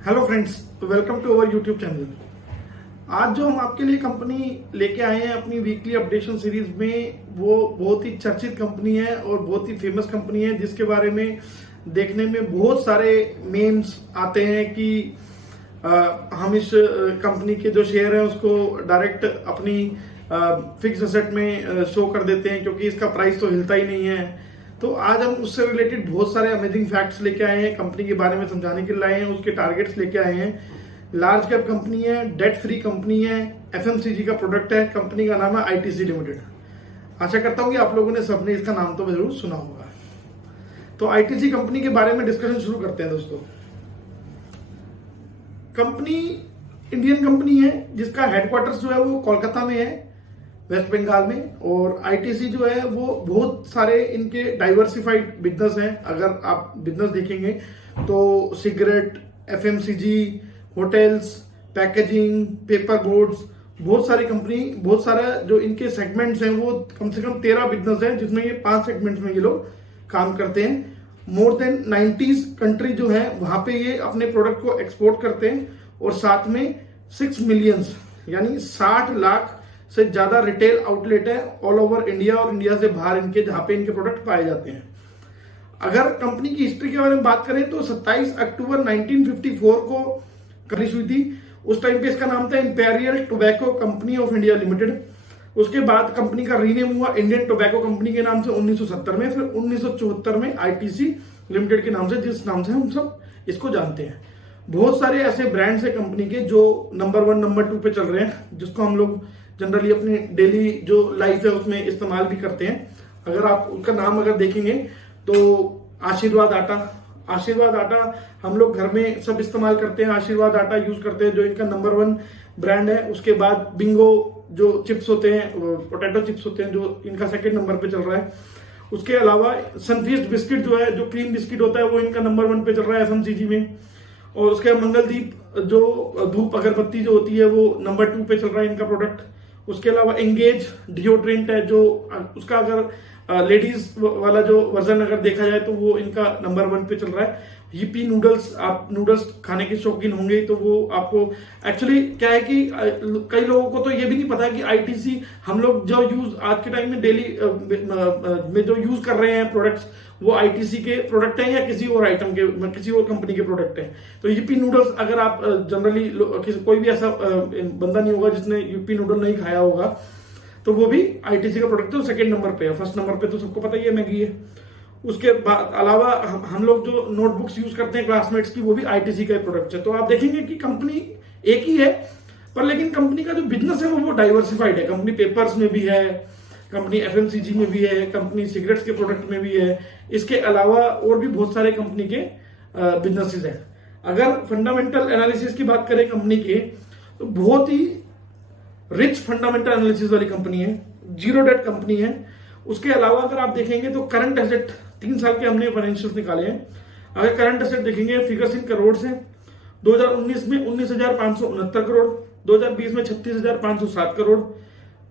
Hello friends, welcome to our YouTube channel. आज जो हम आपके लिए कंपनी लेके आए हैं अपनी वीकली अपडेशन सीरीज में, वो बहुत ही चर्चित कंपनी है और बहुत ही फेमस कंपनी है, जिसके बारे में देखने में बहुत सारे मेम्स आते हैं कि हम इस कंपनी के जो शेयर हैं उसको डायरेक्ट अपनी फिक्स एसेट में शो कर देते हैं, क्योंकि इसका प्राइस तो हिलता ही नहीं है। तो आज हम उससे रिलेटेड बहुत सारे अमेजिंग फैक्ट्स लेके आए हैं, कंपनी के बारे में समझाने के लिए लाए हैं, उसके टारगेट्स लेके आए हैं। लार्ज कैप कंपनी है, डेट फ्री कंपनी है, एफएमसीजी का प्रोडक्ट है, कंपनी का नाम है आईटीसी लिमिटेड। आशा करता हूं कि आप लोगों ने सबने इसका नाम तो जरूर सुना होगा। तो आईटीसी कंपनी के बारे में डिस्कशन शुरू करते हैं दोस्तों। कंपनी इंडियन कंपनी है, जिसका हेडक्वार्टर्स जो है वो कोलकाता में है, वेस्ट बंगाल में। और आईटीसी जो है वो बहुत सारे इनके डाइवर्सिफाइड बिजनेस हैं। अगर आप बिजनेस देखेंगे तो cigarette, FMCG, hotels, packaging, paper boards, बहुत सारी कंपनी, बहुत सारा जो इनके सेगमेंट्स हैं वो कम से कम 13 बिजनेस हैं, जिसमें ये 5 सेगमेंट्स में ये लोग काम करते हैं। मोर देन 90 कंट्री जो है वहां पे ये अपने प्रोडक्ट को एक्सपोर्ट करते हैं। और साथ में 6 मिलियंस यानी 60 लाख से ज्यादा रिटेल आउटलेट है ऑल ओवर इंडिया और इंडिया से बाहर इनके, जहां पे इनके प्रोडक्ट पाए जाते हैं। अगर कंपनी की हिस्ट्री के बारे में बात करें तो 27 अक्टूबर 1954 को करिश हुई थी। उस टाइम पे इसका नाम था imperial tobacco company of India limited. उसके बाद कंपनी का रीनेम हुआ इंडियन टोबैको कंपनी के नाम से 1970 में, फिर 1974 में आईटीसी लिमिटेड के नाम से, जिस नाम से हम सब इसको जानते हैं। बहुत सारे ऐसे ब्रांड्स है कंपनी के जो नंबर 1 नंबर 2 पे चल रहे हैं, जिसको हम लोग जनरली अपनी डेली जो लाइफ है उसमें इस्तेमाल भी करते हैं। अगर आप उनका नाम अगर देखेंगे तो आशीर्वाद आटा हम लोग घर में सब इस्तेमाल करते हैं, आशीर्वाद आटा यूज करते हैं, जो इनका नंबर 1 ब्रांड है। उसके बाद बिंगो जो चिप्स होते हैं, पोटैटो चिप्स होते हैं, जो इनका 2nd नंबर पे चल रहा है। उसके अलावा सनफीस्ट बिस्किट जो है, जो क्रीम बिस्किट होता है, वो इनका नंबर 1 पे चल रहा है एफएमसीजी में। और उसके मंगलदीप जो धूप अगरबत्ती जो होती है, वो नंबर 2 पे चल रहा है इनका प्रोडक्ट। उसके अलावा एंगेज डिओड्रेंट है, जो उसका अगर लेडीज वाला जो वर्जन अगर देखा जाए तो वो इनका नंबर 1 पे चल रहा है। हिप्पी नूडल्स, आप नूडल्स खाने के शौकीन होंगे तो वो आपको एक्चुअली क्या है कि कई लोगों को तो ये भी नहीं पता कि आईटीसी हम लोग जो यूज आज के टाइम में डेली में जो यूज कर रहे हैं प्रोडक्ट्स, वो आईटीसी के प्रोडक्ट हैं या किसी और आइटम के, किसी और कंपनी के प्रोडक्ट हैं। तो यूपी नूडल्स अगर आप जनरली कोई भी ऐसा बंदा नहीं होगा जिसने यूपी नूडल नहीं खाया होगा, तो वो भी आईटीसी का प्रोडक्ट है। 2nd नंबर पे है, 1st नंबर पे तो सबको पता ही है मैगी है। उसके बाद अलावा हम लोग जो नोटबुक्स यूज करते हैं क्लासमेट्स की, वो भी आईटीसी का प्रोडक्ट है। तो आप देखेंगे कि कंपनी एक ही है, पर लेकिन कंपनी का जो बिजनेस है वो डाइवर्सिफाइड है। कंपनी पेपर्स में भी है, कंपनी एफएमसीजी में भी है, कंपनी सिगरेट्स के प्रोडक्ट में भी है। इसके अलावा और भी बहुत सारे कंपनी के बिजनेसेस हैं। अगर फंडामेंटल एनालिसिस की बात करें कंपनी के, तो बहुत ही रिच फंडामेंटल एनालिसिस वाली कंपनी है, जीरो डेट कंपनी है। उसके अलावा अगर आप देखेंगे तो करंट एसेट 3 साल के हमने फाइनेंशियल निकाले हैं। अगर करंट एसेट देखेंगे, फिगर्स इन करोड़ से 2019 में 19,569 करोड़, 2020 में 36,507 करोड़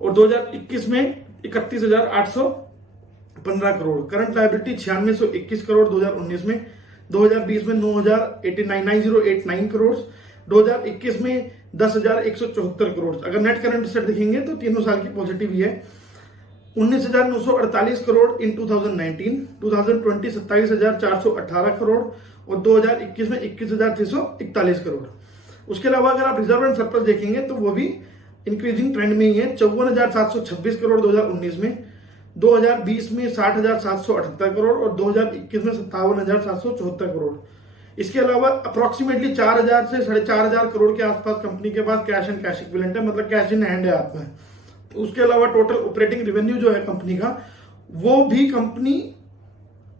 और 2021 में 31,815 करोड़। करंट लायबिलिटी 9621 करोड़ 2019 में, 2020 में 9,089 करोड़, 2021 में 10,174 करोड़। अगर नेट करंट एसेट देखेंगे तो तीनों साल की पॉजिटिव ही है। 19,948 करोड़ इन 2019, 2020 27,418 करोड़ और 2021 में 21,641 करोड़। उसके अलावा अगर आप रिजर्व एंड सरप्लस देखेंगे तो वो भी इंक्रीजिंग ट्रेंड में ही है। 54,726 करोड़ 2019 में, 2020 में 60,778 करोड़ और 2021 में 57,774 करोड़। इसके अलावा अप्रोक्सीमेटली 4,000 से 4,500 करोड़ के आसपास कंपनी के पास कैश एंड कैश इक्विवेलेंट है, मतलब कैश इन हैंड है हाथ में। उसके अलावा टोटल ऑपरेटिंग रेवेन्यू जो है कंपनी का, वो भी कंपनी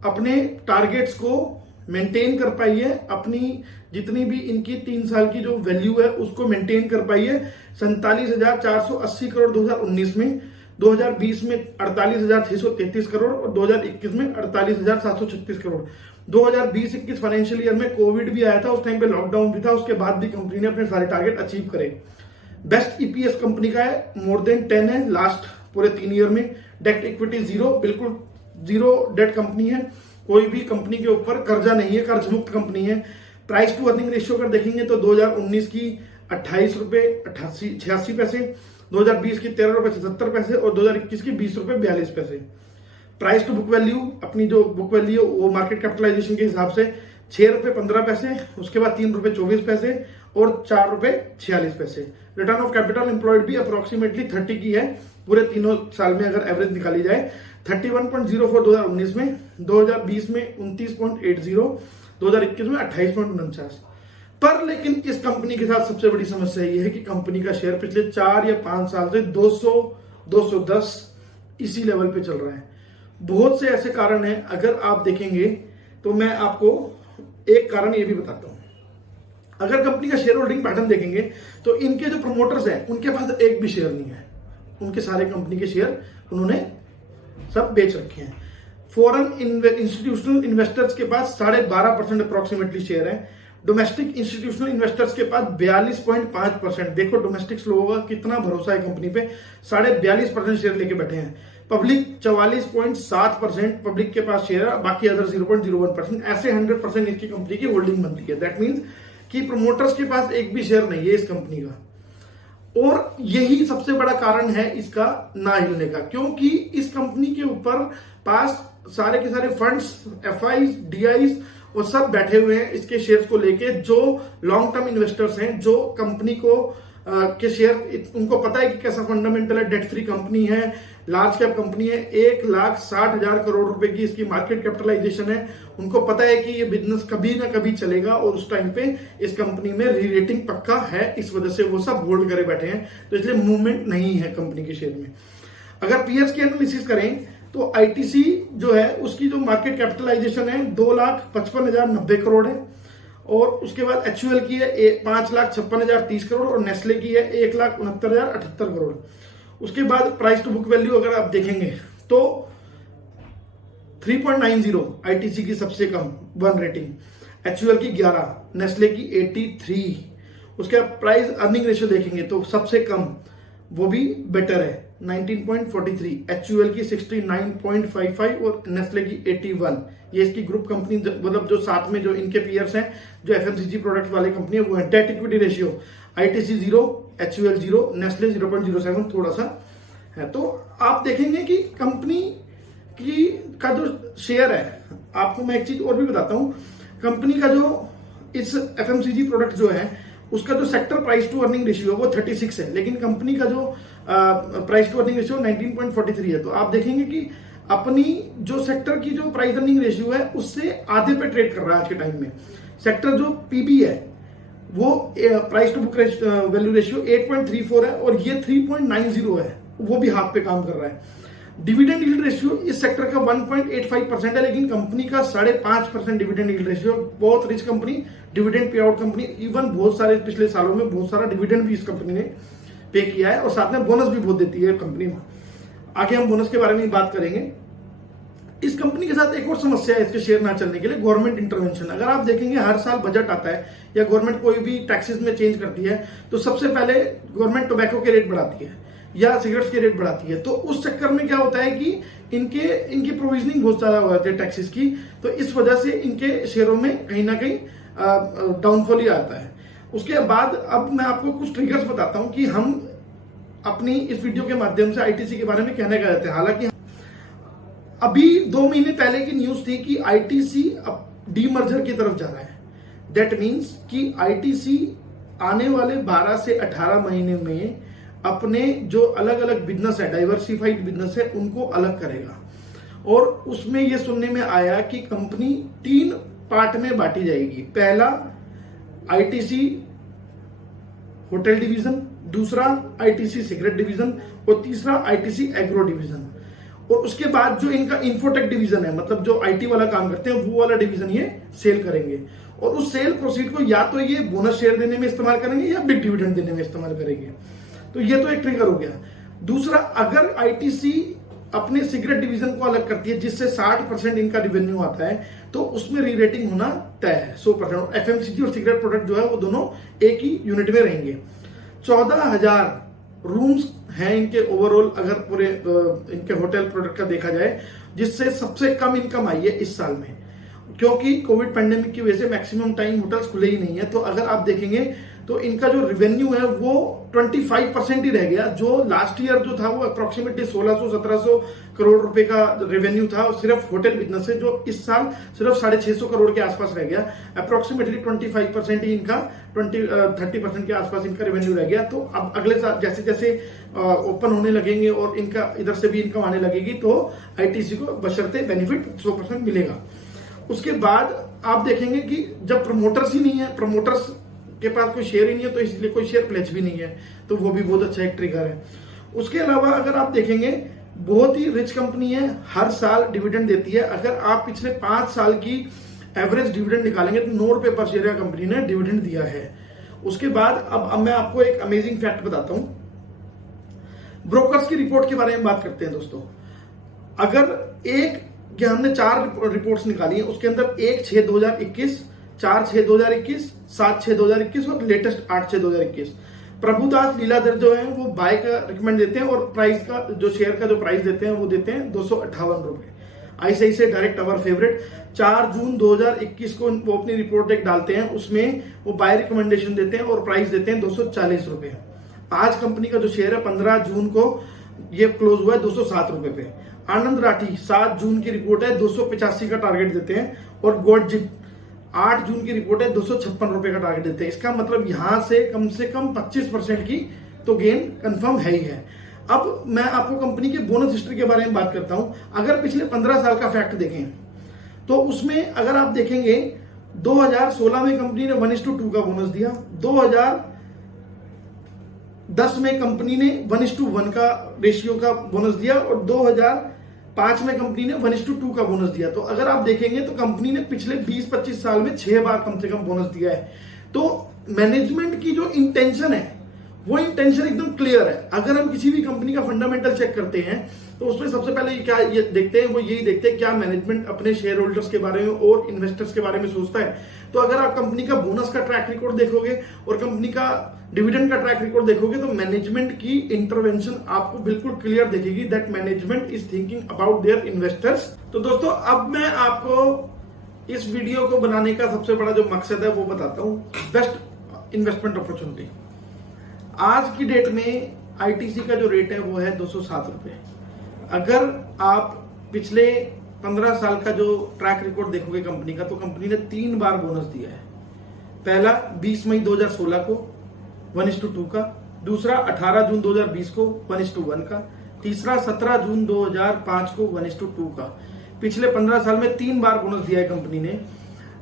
अपने टारगेट्स को मेंटेन कर पाई है। अपनी जितनी भी इनकी 3 साल की जो वैल्यू है उसको मेंटेन कर पाई है। 47,480 करोड़ 2019 में, 2020 में 48,633 करोड़ और 2021 में 48,736 करोड़। 2020-21 फाइनेंशियल ईयर में कोविड भी आया था, उस टाइम पे लॉकडाउन भी था, उसके बाद भी कंपनी ने अपने सारे टारगेट अचीव करे। बेस्ट ईपीएस कंपनी का है, मोर देन 10 है लास्ट पूरे 3 ईयर में। डेट इक्विटी 0, बिल्कुल 0 डेट कंपनी है। कोई भी कंपनी के ऊपर कर्जा नहीं है, कर्ज मुक्त कंपनी है। प्राइस टू अर्निंग रेशियो अगर देखेंगे तो 2019 की 28 रुपए 86 पैसे, 2020 की 13 रुपए 77 पैसे और 2021 की 20 रुपए 42 पैसे। प्राइस टू बुक वैल्यू, अपनी जो बुक वैल्यू वो मार्केट कैपिटलाइजेशन के हिसाब से 6 रुपए 15 पैसे, उसके बाद 3 रुपए 24 पैसे और 4 रुपए 46 पैसे। रिटर्न ऑफ कैपिटल एम्प्लॉयड भी अप्रोक्सीमेटली 30 की है पूरे तीनों साल में अगर एवरेज निकाली जाए। 31.04 2019 में, 2020 में 29.80, 2021 में 28.49। पर लेकिन इस कंपनी के साथ सबसे बड़ी समस्या ये है कि कंपनी का शेयर पिछले 4 या 5 साल से 200, 210 इसी लेवल पे चल रहा है। बहुत से ऐसे कारण हैं, अगर आप देखेंगे तो मैं आपको एक कारण ये भी बताता हूं। अगर कंपनी का शेयर होल्डिंग पैटर्न देखेंगे तो इनके जो प्रमोटर्स हैं उनके पास एक भी शेयर नहीं है, उनके सारे कंपनी के शेयर उन्होंने सब बेच रखे हैं। फॉरेन इंस्टीट्यूशनल इन्वेस्टर्स के पास 12.5% अप्रोक्सीमेटली शेयर है। डोमेस्टिक इंस्टीट्यूशनल इन्वेस्टर्स के पास 42.5%। देखो डोमेस्टिक लोगों का कितना भरोसा है कंपनी पे, 42.5% शेयर लेके बैठे हैं। पब्लिक 44.7% पब्लिक के पास शेयर है, बाकी अदर 0.01%। ऐसे 100% इसकी कंपनी की होल्डिंग बनती है। दैट मीन्स कि प्रमोटर्स के पास एक भी शेयर नहीं है इस कंपनी का। और यही सबसे बड़ा कारण है इसका ना हिलने का, क्योंकि इस कंपनी के ऊपर पास सारे के सारे फंड्स, एफआईज, डीआईज और सब बैठे हुए हैं इसके शेयर्स को लेके, जो लॉन्ग टर्म इन्वेस्टर्स हैं, जो कंपनी को के शेयर, उनको पता है कि कैसा फंडामेंटल है, डेट फ्री कंपनी है, लार्ज कैप कंपनी है, 1,60,000 करोड़ रुपए की इसकी मार्केट कैपिटलाइजेशन है। उनको पता है कि ये बिजनेस कभी ना कभी चलेगा और उस टाइम पे इस कंपनी में री रेटिंग पक्का है, इस वजह से वो सब होल्ड करे बैठे हैं। तो इसलिए मूवमेंट नहीं है कंपनी के शेयर में। अगर पीएस की एनालिसिस करें तो आईटीसी जो है उसकी जो मार्केट कैपिटलाइजेशन है 2,55,090 करोड़ है, और उसके बाद एचयूएल की है 5,56,030 करोड़ और नेस्ले की है 1,69,078 करोड़। उसके बाद प्राइस टू बुक वैल्यू अगर आप देखेंगे तो 3.90 आईटीसी की सबसे कम 1 रेटिंग, एचयूएल की 11, नेस्ले की 83। उसके बाद प्राइस अर्निंग रेशियो देखेंगे तो सबसे कम वो भी बेटर है 19.43, एचयूएल की 69.55 और नेस्ले की 81। ये इसकी ग्रुप कंपनी, मतलब जो साथ में जो इनके पीयर्स हैं जो एफएमसीजी प्रोडक्ट वाले कंपनी है वो है। Debt equity ratio ITC 0, HUL 0, Nestle 0.07 थोड़ा सा है। तो आप देखेंगे कि कंपनी की का जो शेयर है, आपको मैं एक चीज और भी बताता हूं, कंपनी का जो इस एफएमसीजी प्रोडक्ट जो है उसका जो sector price to earning ratio है वो 36 है, लेकिन कंपनी का जो प्राइस टू अर्निंग रेशियो 19.43 है। तो आप देखेंगे कि अपनी जो सेक्टर की जो प्राइस अर्निंग रेशियो है उससे आधे पे ट्रेड कर रहा है आज के टाइम में। सेक्टर जो पीबी है वो price to book value ratio 8.34 है और ये 3.90 है, वो भी हाफ पे काम कर रहा है। डिविडेंड यील्ड रेशियो इस सेक्टर का 1.85% है, लेकिन कंपनी का 5.5% डिविडेंड यील्ड रेशियो। बहुत rich company, dividend pay out company, even बहुत सारे पिछले सालों में बहुत सारा डिविडेंड भी इस कंपनी ने पे किया है और साथ में बोनस भी बहुत देती है कंपनी में। आगे हम बोनस के बारे में बात करेंगे। इस कंपनी के साथ एक और समस्या है इसके शेयर ना चलने के लिए, गवर्नमेंट इंटरवेंशन। अगर आप देखेंगे हर साल बजट आता है या गवर्नमेंट कोई भी टैक्सेस में चेंज करती है तो सबसे पहले गवर्नमेंट टोबैको के रेट बढ़ाती है या सिगरेट्स के रेट बढ़ाती है। तो उस चक्कर में क्या होता है कि इनकी प्रोविजनिंग बहुत ज्यादा हो जाती है टैक्सेस की, तो इस वजह से इनके शेयरों में कहीं ना कहीं डाउनफॉल ही आता है। उसके बाद अब मैं आपको कुछ ट्रिगर्स बताता हूं कि हम अपनी इस वीडियो के माध्यम से आईटीसी के बारे में कहने का चाहते हैं। हालांकि अभी 2 महीने पहले की न्यूज थी कि आईटीसी अब डीमर्जर की तरफ जा रहा है। दैट मीन्स कि आईटीसी आने वाले 12 से 18 महीने में अपने जो अलग अलग बिजनेस है, डाइवर्सिफाइड बिजनेस है, उनको अलग करेगा। और उसमें यह सुनने में आया कि कंपनी 3 पार्ट में बांटी जाएगी। पहला आईटीसी होटल डिवीजन, दूसरा आईटीसी सिगरेट डिवीजन और तीसरा आईटीसी एग्रो डिवीजन। और उसके बाद जो इनका इंफोटेक डिवीजन है, मतलब जो आईटी वाला काम करते हैं, वो वाला डिवीजन ये सेल करेंगे और उस सेल प्रोसीड को या तो ये बोनस शेयर देने में इस्तेमाल करेंगे या बिग डिविडेंड देने में इस्तेमाल करेंगे। तो ये तो एक ट्रिगर हो गया। दूसरा, अगर आईटीसी अपने सिगरेट डिवीजन को अलग करती है जिससे 60% इनका रेवेन्यू आता है, तो उसमें री रेटिंग होना तय है 100%। एफएमसीजी और सिगरेट प्रोडक्ट जो है वो दोनों एक ही यूनिट में रहेंगे। 14,000 रूम्स हैं इनके ओवरऑल, अगर पूरे इनके होटल प्रोडक्ट का देखा जाए, जिससे सबसे कम इनकम आई है इस साल में। क्योंकि कोविड पैंडेमिक की वजह से मैक्सिमम टाइम होटल्स खुले ही नहीं है। तो अगर आप देखेंगे तो इनका जो रेवेन्यू है वो 25% ही रह गया। जो लास्ट ईयर जो था वो अप्रोक्सीमेटली 1600-1700 करोड़ रुपए का रेवेन्यू था सिर्फ होटल बिजनेस से, जो इस साल सिर्फ 650 करोड़ के आसपास रह गया। अप्रोक्सीमेटली 25% ही इनका 30% के आसपास इनका रेवेन्यू रह गया। तो अब अगले साल जैसे जैसे ओपन होने लगेंगे और इनका इधर से भी इनकम आने लगेगी तो आईटीसी को बशर्ते बेनिफिट 100% मिलेगा। उसके बाद आप देखेंगे कि जब प्रमोटर्स ही नहीं है, प्रमोटर्स के पास कोई शेयर ही नहीं है, तो इसलिए कोई शेयर प्लेज भी नहीं है, तो वो भी बहुत अच्छा एक ट्रिगर है। उसके अलावा अगर आप देखेंगे बहुत ही रिच कंपनी है, हर साल डिविडेंड देती है। अगर आप पिछले 5 साल की एवरेज डिविडेंड निकालेंगे तो 9 रुपए पर शेयर का कंपनी ने डिविडेंड दिया है। उसके बाद अब मैं आपको एक अमेजिंग फैक्ट बताता हूं। ब्रोकर्स की रिपोर्ट के बारे में बात करते हैं दोस्तों। अगर हमने 4 रिपोर्ट्स निकाली है, उसके अंदर 1/6/2021, 4/6/2021, 7/6/2021 और लेटेस्ट 8/6/2021। प्रभुदास लीलाधर जो है वो बाय का रिकमेंड देते हैं और प्राइस का जो शेयर का जो प्राइस देते हैं वो देते हैं 258 रुपए। आईसीआईसीआई डायरेक्ट अवर फेवरेट 4 जून 2021 को वो अपनी रिपोर्ट एक डालते हैं, उसमें वो बाय रिकमेंडेशन देते हैं और प्राइस देते हैं 240 रुपए। आज कंपनी का जो शेयर है 15 जून को ये क्लोज हुआ है 207 रुपए पे। आनंद राठी 7 जून की रिपोर्ट है 285 का टारगेट देते हैं और गोडजिट 8 जून की रिपोर्ट है 256 रुपए का टारगेट देते हैं। इसका मतलब यहां से कम 25% की तो गेन कंफर्म है ही है। अब मैं आपको कंपनी के बोनस हिस्ट्री के बारे में बात करता हूं। अगर पिछले 15 साल का फैक्ट देखें तो उसमें अगर आप देखेंगे 2016 में कंपनी ने 1:2 का बोनस दिया, 2010 में कंपनी ने 1:1 का रेशियो का बोनस दिया और 2005 में कंपनी ने 1:2 का बोनस दिया। तो अगर आप देखेंगे तो कंपनी ने पिछले 20-25 साल में 6 बार कम से कम बोनस दिया है। तो मैनेजमेंट की जो इंटेंशन है वो इंटेंशन एकदम क्लियर है। अगर हम किसी भी कंपनी का फंडामेंटल चेक करते हैं तो उसमें सबसे पहले ये देखते हैं, वो यही देखते हैं क्या मैनेजमेंट अपने शेयर होल्डर्स के बारे में और इन्वेस्टर्स के बारे में सोचता है। तो अगर आप कंपनी का बोनस का ट्रैक रिकॉर्ड देखोगे और कंपनी का डिविडेंड का ट्रैक रिकॉर्ड देखोगे तो मैनेजमेंट की इंटरवेंशन आपको बिल्कुल क्लियर दिखेगी that management is thinking about their investors. तो दोस्तों अब मैं आपको इस वीडियो को बनाने का सबसे बड़ा जो मकसद है वो बताता हूं, बेस्ट इन्वेस्टमेंट अपॉर्चुनिटी। आज की डेट में आईटीसी का जो रेट है वो है 207 रुपए। अगर आप पिछले 15 साल का जो ट्रैक रिकॉर्ड देखोगे कंपनी का तो कंपनी ने 3 बार बोनस दिया है। पहला 20 मई 2016 को 1:2 का, दूसरा 18 जून 2020 को 1:1 का, तीसरा 17 जून 2005 को 1:2 का। पिछले 15 साल में 3 बार बोनस दिया है कंपनी ने।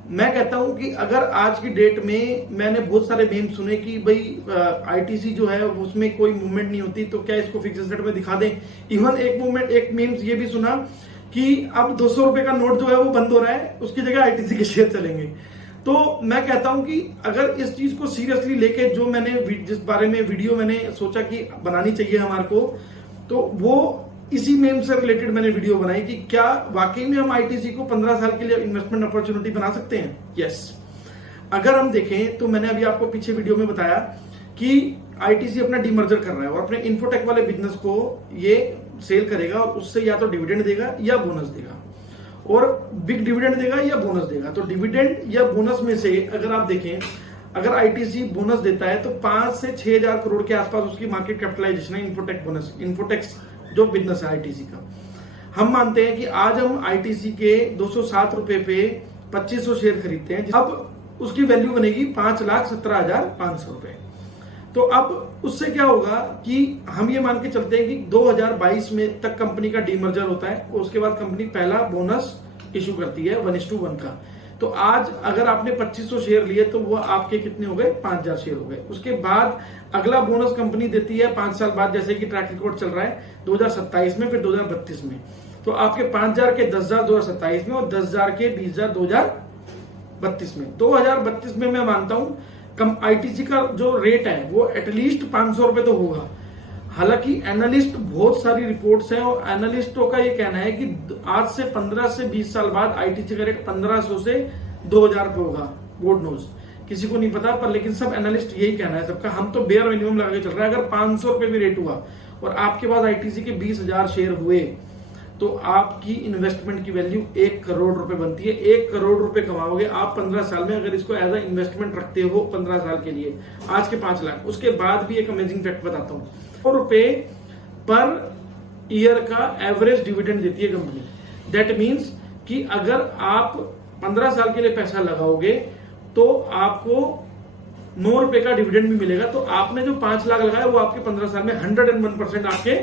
मैं कहता हूं कि अगर आज की डेट में मैंने बहुत सारे मेम सुने कि भाई आईटीसी जो है उसमें कोई मूवमेंट नहीं होती तो क्या इसको फिक्स रेट में दिखा दें। इवन एक मेम्स ये भी सुना कि अब 200 रुपए का नोट जो है वो बंद हो रहा है, उसकी जगह आईटीसी के शेयर चलेंगे। तो मैं कहता हूं कि अगर इस चीज को सीरियसली लेके जो मैंने जिस बारे में वीडियो मैंने सोचा कि बनानी चाहिए हमारे को, तो वो इसी मेम से रिलेटेड मैंने वीडियो बनाई कि क्या वाकई में हम आईटीसी को 15 साल के लिए इन्वेस्टमेंट अपॉर्चुनिटी बना सकते हैं। यस, अगर हम देखें तो मैंने अभी आपको पीछे वीडियो में बताया कि आईटीसी अपना डीमर्जर कर रहा है और अपने इन्फोटेक वाले बिजनेस को ये सेल करेगा और उससे या तो डिविडेंड देगा या बोनस देगा, और बिग डिविडेंड देगा या बोनस देगा। तो डिविडेंड या बोनस में से अगर आप देखें, अगर आईटीसी बोनस देता है तो 5 से 6 हजार करोड़ के आसपास उसकी मार्केट कैपिटलाइजेशन है। इन्फोटेक बोनस, इन्फोटेक्स जो बिजनेस है आईटीसी का, हम मानते हैं कि आज हम आईटीसी के 207 रुपए पे 2500 शेयर खरीदते हैं। अब उसकी वैल्यू बनेगी 5,17,500 रुपए। तो अब उससे क्या होगा कि हम ये मान के चलते हैं कि 2022 में तक कंपनी का डीमर्जर होता है और उसके बाद कंपनी पहला बोनस इशू करती है 1:1 का। तो आज अगर आपने 2500 शेयर लिए तो वो आपके कितने हो गए, 5000 शेयर हो गए। उसके बाद अगला बोनस कंपनी देती है 5 साल बाद, जैसे कि ट्रैक रिकॉर्ड चल रहा है 2027 में, फिर 2032 में। तो आपके 5000 के 10,000 2027 में और 10,000 के 20,000 2032 में। 2032 में मैं मानता हूं कम आईटीसी का जो रेट है वो एटलीस्ट 500 रुपए तो होगा। हालांकि एनालिस्ट बहुत सारी रिपोर्ट्स हैं और एनालिस्टों का ये कहना है कि आज से 15 से 20 साल बाद आईटीसी का रेट 1500 से 2000 पे होगा। गॉड नोज, किसी को नहीं पता, पर लेकिन सब एनालिस्ट यही कहना है सबका। हम तो बेयर मिनिमम लगा के चल रहा है। अगर 500 रुपए भी रेट हुआ और आपके पास आईटीसी के 20,000 शेयर हुए तो आपकी इन्वेस्टमेंट की वैल्यू 1 करोड़ रुपए बनती है। 1 करोड़ रुपए कमाओगे आप 15 साल में, अगर इसको एज अ इन्वेस्टमेंट रखते हो 15 साल के लिए, आज के 5 लाख। उसके बाद भी एक अमेजिंग फैक्ट बताता हूं, 100 रुपए पर ईयर का एवरेज डिविडेंड देती है कंपनी। दैट मीन्स कि अगर आप 15 साल के लिए पैसा लगाओगे तो आपको 9 रुपए का डिविडेंड भी मिलेगा। तो आपने जो 5 लाख लगाया वो आपके 15 साल में 101% आपके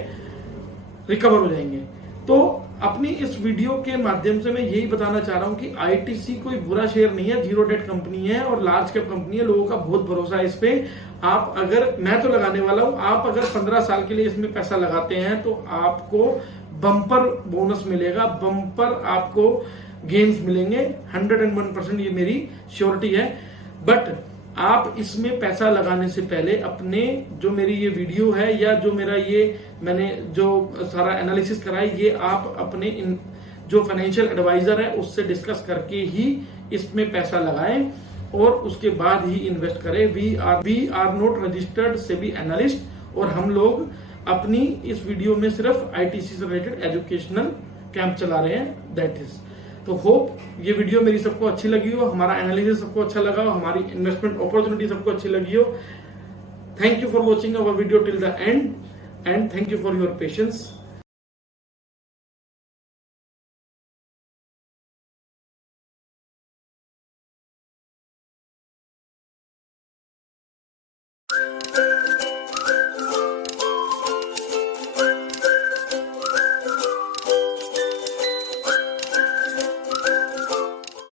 रिकवर हो जाएंगे। तो अपनी इस वीडियो के माध्यम से मैं यही बताना चाह रहा हूं कि आईटीसी कोई बुरा शेयर नहीं है, जीरो डेट कंपनी है और लार्ज कैप कंपनी है, लोगों का बहुत भरोसा है इस पे। आप अगर, मैं तो लगाने वाला हूं, आप अगर 15 साल के लिए इसमें पैसा लगाते हैं तो आपको बम्पर बोनस मिलेगा, बम्पर आपको गेन्स मिलेंगे 101%, ये मेरी श्योरिटी है। बट आप इसमें पैसा लगाने से पहले अपने, जो मेरी ये वीडियो है या जो मेरा ये मैंने जो सारा एनालिसिस करा है, ये आप अपने जो फाइनेंशियल एडवाइजर है उससे डिस्कस करके ही इसमें पैसा लगाएं और उसके बाद ही इन्वेस्ट करें। We are not registered SEBI analyst और हम लोग अपनी इस वीडियो में सिर्फ आईटीसी से रिलेटेड एजुकेशनल कैंप चला रहे हैं, दैट इज। तो होप ये वीडियो मेरी सबको अच्छी लगी हो, हमारा एनालिसिस सबको अच्छा लगा हो, हमारी इन्वेस्टमेंट अपॉर्चुनिटी सबको अच्छी लगी हो। Thank you for watching our video till the end and thank you for your patience.